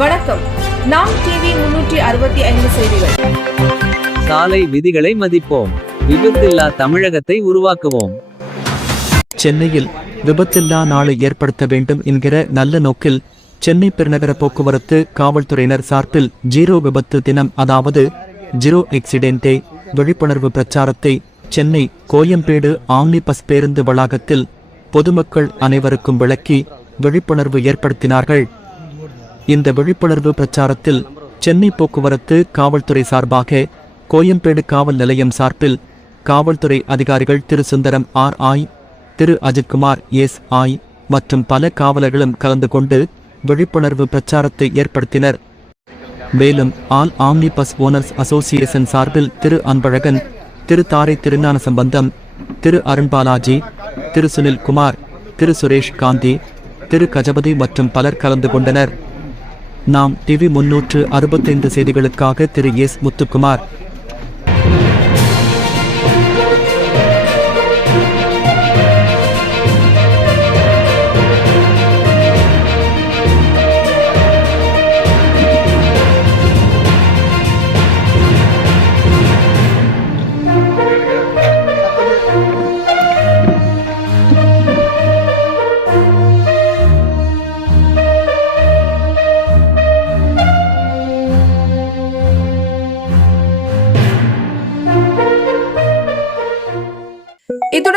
வணக்கம். நாம் டிவி முன்னூற்றி அறுபத்தி ஐந்து செய்திகள். சாலை விதிகளை மதிப்போம். விபத்தில்லா தமிழகத்தை உருவாக்குவோம். சென்னையில் விபத்தில்லா நாளை ஏற்படுத்த வேண்டும் என்கிற நல்ல நோக்கில் சென்னை பெருநகர போக்குவரத்து காவல்துறையினர் சார்பில் ஜீரோ விபத்து தினம் அதாவது ஜீரோ எக்ஸிடென்டே விழிப்புணர்வு பிரச்சாரத்தை சென்னை கோயம்பேடு ஆம்னி பஸ் பேருந்து வளாகத்தில் பொதுமக்கள் அனைவருக்கும் விளக்கி விழிப்புணர்வு ஏற்படுத்தினார்கள். இந்த விழிப்புணர்வு பிரச்சாரத்தில் சென்னை போக்குவரத்து காவல்துறை சார்பாக கோயம்பேடு காவல் நிலையம் சார்பில் காவல்துறை அதிகாரிகள் திரு. சுந்தரம் ஆர். ஆய். திரு. அஜித்குமார் எஸ். ஆய். மற்றும் பல காவலர்களும் கலந்து கொண்டு விழிப்புணர்வு பிரச்சாரத்தை ஏற்படுத்தினர். மேலும் all omni bus owners association சார்பில் திரு. அன்பழகன் திரு. தாரை திருஞான சம்பந்தம் திரு. அருண்பாலாஜி திரு. சுனில் குமார் திரு. சுரேஷ் காந்தி திரு. கஜபதி மற்றும் பலர் கலந்து கொண்டனர். நாம் டிவி முன்னூற்று அறுபத்தைந்து செய்திகளுக்காக திரு எஸ் முத்துக்குமார்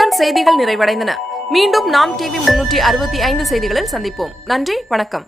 இத்துடன் செய்திகள் நிறைவடைந்தன. மீண்டும் நாம் டிவி முன்னூற்றி அறுபத்தி ஐந்து செய்திகளில் சந்திப்போம். நன்றி வணக்கம்.